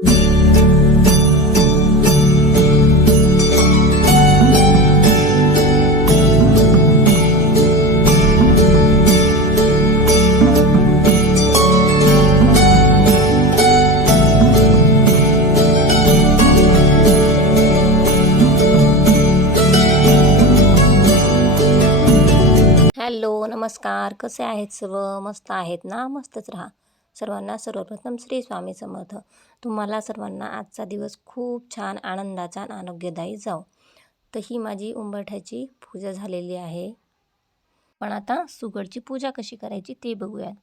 Hello, नमस्कार. कसे आहेत सर्व? मस्त आहेत ना? मस्तच राहा. सर्वांना सर्वप्रथम श्री स्वामी समर्थ. तुम्हाला सर्वांना आजचा दिवस खूप छान, आनंदाचा आणि आरोग्यदायी जाओ. तर ही माझी उंबरठ्याची पूजा झालेली आहे. पण आता सुगडची पूजा कशी करायची ते बघूयात.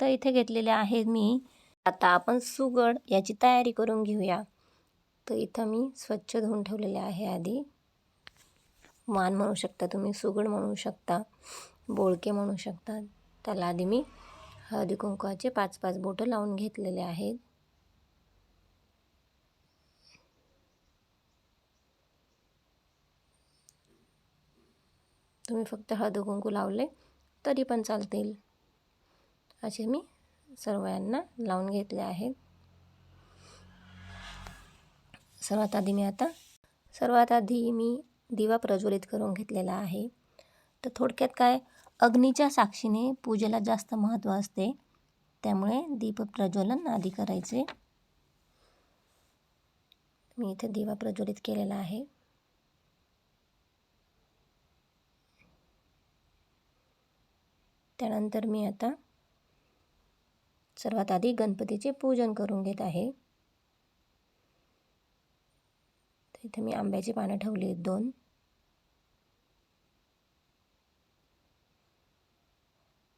तर इथे घेतलेले आहेत मी. आता आपण सुगड याची तयारी करून घेऊया. तर इथं मी स्वच्छ धुवून ठेवलेले आहे आधी. वाण म्हणू शकता तुम्ही, सुगड म्हणू शकता, बोळके म्हणू शकतात. त्याला आधी मी हळदी कुंकवाचे 5-5 बोटं लावून घेतलेले आहेत. तुम्ही फक्त हळदी कुंकू लावले तरी पण चालतील. असे मी सर्वांना लावून घेतले आहेत. सर्वात आधी मी दिवा प्रज्वलित करून घेतलेला आहे. तर थोडक्यात काय, अग्नीच्या साक्षीने पूजेला जास्त महत्त्व असते, त्यामुळे दीप प्रज्वलन आधी करायचे. मी इथे दिवा प्रज्वलित केलेला आहे. त्यानंतर मी आता सर्वात आधी गणपतीचे पूजन करून घेत आहे. तर इथे मी आंब्याची पानं ठेवली आहेत 2.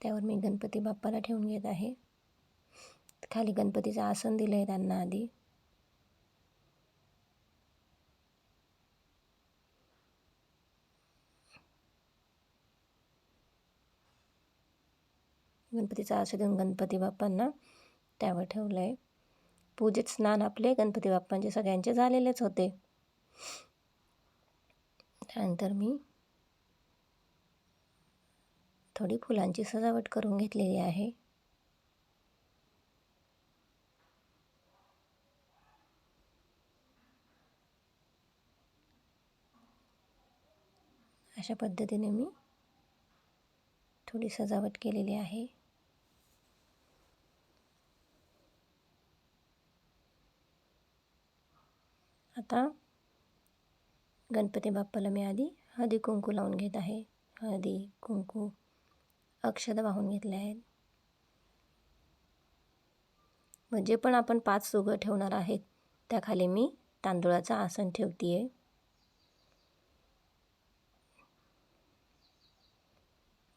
त्यावर मी गणपती बाप्पाला ठेवून घेत आहे. खाली गणपतीचं आसन दिलं आहे त्यांना आधी. गणपतीचा आसन देऊन गणपती बाप्पांना त्यावर ठेवलं आहे. पूजेत स्नान आपले गणपती बाप्पांचे सगळ्यांचे झालेलेच होते. त्यानंतर मी थोडी फुलांची सजावट करून घेतलेली आहे. अशा पद्धतीने मी थोडी सजावट केलेली आहे. आता गणपती बाप्पाला मी आधी हळदी कुंकू लावून घेत आहे. हळदी कुंकू अक्षता वाहून घेतले आहेत. म्हणजे पण आपण 5 सुगड ठेवणार आहेत त्याखाली मी तांदूळाचं आसन ठेवते आहे.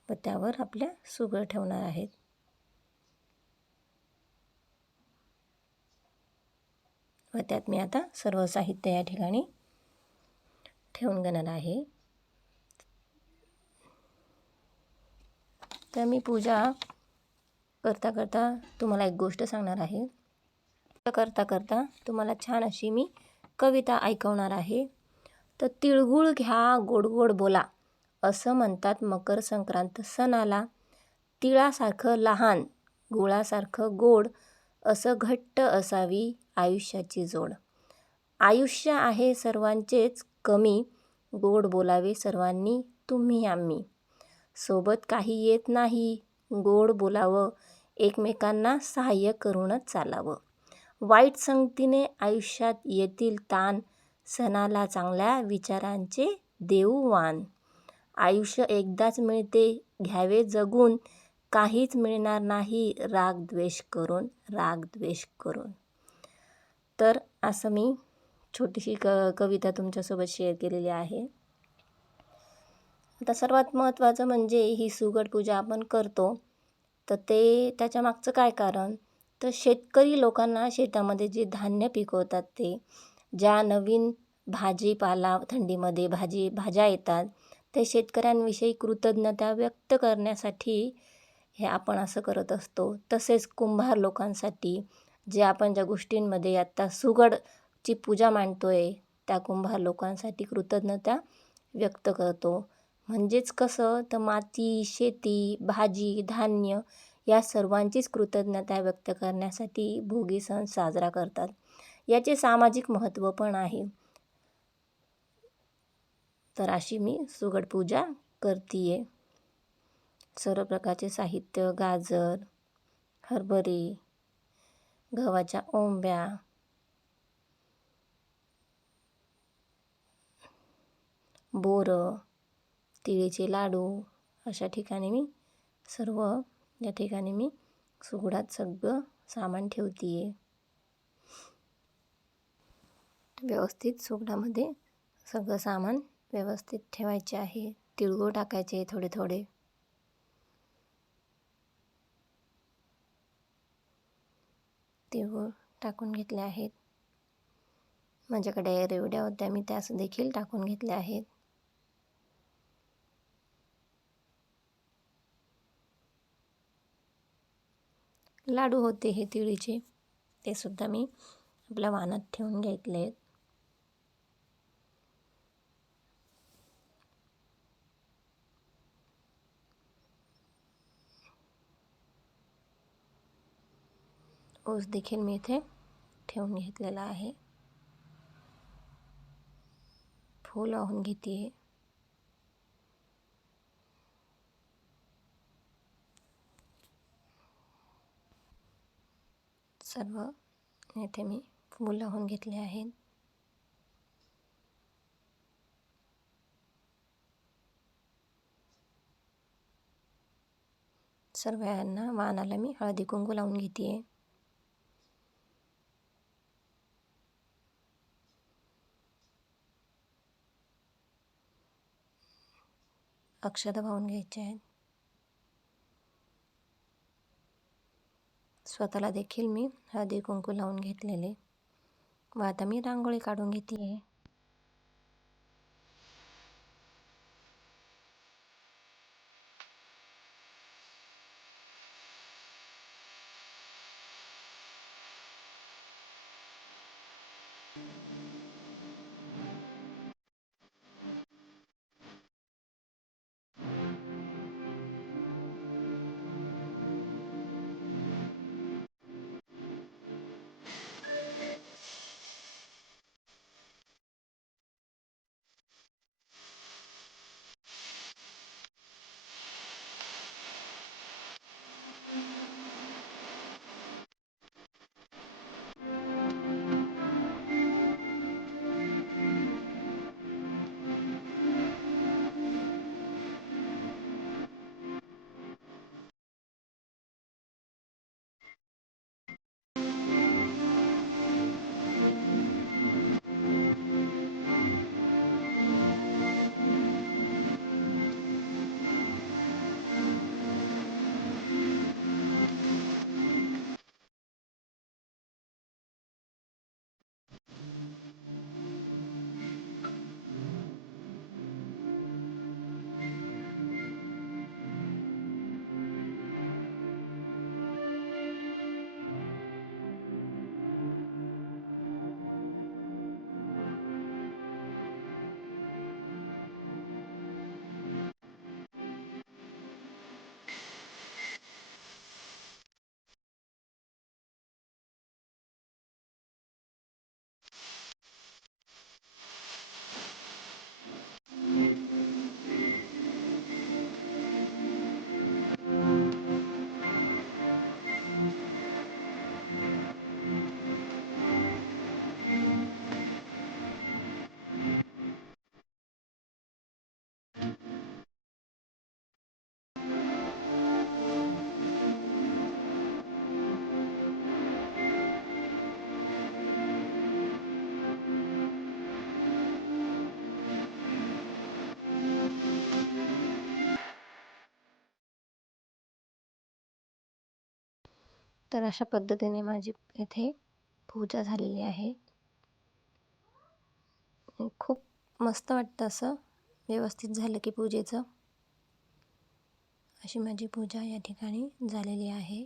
व त्यावर आपल्या सुगड ठेवणार आहेत. व त्यात मी आता सर्व साहित्य या ठिकाणी ठेवून घेणार आहे. तर मी पूजा करता करता तुम्हाला एक गोष्ट सांगणार आहे. करता करता तुम्हाला छान अशी मी कविता ऐकवणार आहे. तर तिळगुळ घ्या गोड गोड बोला, असं म्हणतात मकर संक्रांत सणाला. तिळासारखं लहान गुळासारखं गोड, असं घट्ट असावी आयुष्याची जोड. आयुष्य आहे सर्वांचेच कमी, गोड बोलावे सर्वांनी तुम्ही आम्ही. सोबत काही येत नाही गोड बोलावं, एकमेकांना सहाय्य करूनच चालावं. वाईट संगतीने आयुष्यात येतील ताण, सणाला चांगल्या विचारांचे देऊ वाण. आयुष्य एकदाच मिळते घ्यावे जगून, काहीच मिळणार नाही राग द्वेष करून. तर असं मी छोटीशी कविता तुमच्यासोबत शेअर केलेली आहे. आता सर्वात महत्त्वाचं म्हणजे ही सुगड पूजा आपण करतो, तर ते त्याच्या मागचं काय कारण, तर शेतकरी लोकांना शेतामध्ये जे धान्य पिकवतात, ते ज्या नवीन भाजीपाला थंडीमध्ये भाज्या येतात, ते शेतकऱ्यांविषयी कृतज्ञता व्यक्त करण्यासाठी हे आपण असं करत असतो. तसेच कुंभार लोकांसाठी जे आपण ज्या गोष्टींमध्ये आत्ता सुगडची पूजा मांडतोय, त्या कुंभार लोकांसाठी कृतज्ञता व्यक्त करतो. म्हणजेच कसं, तर माती, शेती, भाजी, धान्य या सर्वांचीच कृतज्ञता व्यक्त करण्यासाठी भोगी सण साजरा करतात. याचे सामाजिक महत्त्व पण आहे. तर अशी मी सुगड पूजा करते. सर्व प्रकारचे साहित्य, गाजर, हरभरे, गव्हाच्या ओंब्या, बोरं, तिळीचे लाडू अशा ठिकाणी मी या ठिकाणी मी सुगडात सगळं सामान ठेवते. व्यवस्थित सुगडामध्ये सगळं सामान व्यवस्थित ठेवायचे आहे. तिळगुळ टाकायचे थोडे थोडे. तिळगुळ टाकून घेतले आहेत. माझ्याकडे रेवड्या होत्या, मी त्यास देखील टाकून घेतल्या आहेत. लाडू होते हे तिळीचे, ते सुद्धा मी आपल्या वाणात ठेवून घेतले आहेत. ऊस देखील मी इथे ठेवून घेतलेला आहे. फूल वाहून घेते. सर्व येथे मी फूल लावून घेतले आहेत. सर्वांना वाणाला मी हळदी कुंकू लावून घेते. अक्षता वाहून घ्यायचे आहेत. स्वतःला देखील मी हळदी कुंकू लावून घेतलेले. व आता मी रांगोळी काढून घेते. तर अशा पद्धतीने माझी इथे पूजा झालेली आहे. खूप मस्त वाटतं असं व्यवस्थित झालं की पूजेचं. अशी माझी पूजा या ठिकाणी झालेली आहे.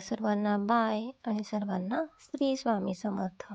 सर्वांना बाय आणि सर्वांना श्री स्वामी समर्थ.